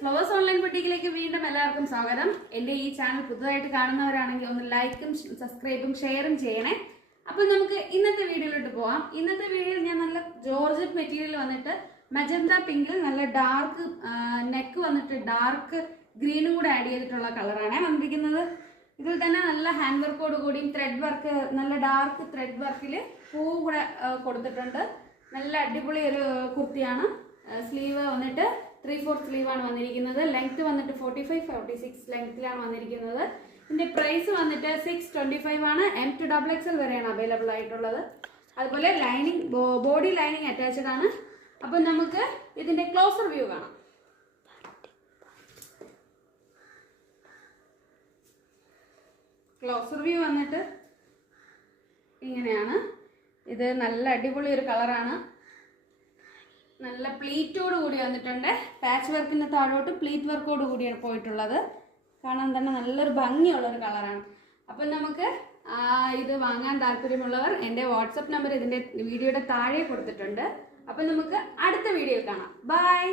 Flowers online ബുട്ടീക്കിലേക്ക് വീണ്ടും എല്ലാവർക്കും സ്വാഗതം. എൻ്റെ ഈ ചാനൽ പുതുതായിട്ട് കാണുന്നവരാണെങ്കിൽ ഒന്ന് ലൈക്കും സബ്സ്ക്രൈബും ഷെയറും ചെയ്യണേ. അപ്പോൾ നമുക്ക് ഇന്നത്തെ വീഡിയോയിലോട്ട് പോകാം. ഇന്നത്തെ വീഡിയോയിൽ ഞാൻ നല്ല ജോർജറ്റ് മെറ്റീരിയൽ വന്നിട്ട് മജന്ത പിങ്കിൽ നല്ല ഡാർക്ക് നെക്ക് വന്നിട്ട് ഡാർക്ക് ഗ്രീനും കൂടെ ആഡ് ചെയ്തിട്ടുള്ള കളറാണ് വന്നിരിക്കുന്നത്. ഇതിൽ തന്നെ നല്ല ഹാൻഡ് വർക്കോട് കൂടിയും ത്രെഡ് വർക്ക് നല്ല ഡാർക്ക് ത്രെഡ് വർക്കിൽ പൂ കൂടെ കൊടുത്തിട്ടുണ്ട്. നല്ല അടിപൊളി ഒരു കുർത്തിയാണ്. സ്ലീവ് വന്നിട്ട് 3/4 സ്ലീവാണ് വന്നിരിക്കുന്നത്. ലെങ്ത് വന്നിട്ട് 45-46 ലെങ്ത്തിലാണ് വന്നിരിക്കുന്നത്. ഇതിന്റെ പ്രൈസ് വന്നിട്ട് 625 ആണ്. M to XXL വരെയാണ് അവൈലബിൾ ആയിട്ടുള്ളത്. അതുപോലെ ലൈനിങ് ബോഡി ലൈനിങ് അറ്റാച്ച്ഡ് ആണ്. അപ്പോൾ നമുക്ക് ഇതിന്റെ ക്ലോസർ വ്യൂ കാണാം. ക്ലോസർ വ്യൂ വന്നിട്ട് ഇങ്ങനെയാണ്. ഇത് നല്ല അടിപൊളി ഒരു കളറാണ്. നല്ല പ്ലീറ്റോട് കൂടി വന്നിട്ടുണ്ട്. പാച്ച് വർക്കിന് താഴോട്ട് പ്ലീറ്റ് വർക്കോട് കൂടിയാണ് പോയിട്ടുള്ളത്. കാണാൻ തന്നെ നല്ലൊരു ഭംഗിയുള്ളൊരു കളറാണ്. അപ്പം നമുക്ക് ഇത് വാങ്ങാൻ താല്പര്യമുള്ളവർ എൻ്റെ വാട്സപ്പ് നമ്പർ ഇതിൻ്റെ വീഡിയോയുടെ താഴെ കൊടുത്തിട്ടുണ്ട്. അപ്പം നമുക്ക് അടുത്ത വീഡിയോയിൽ കാണാം. ബൈ.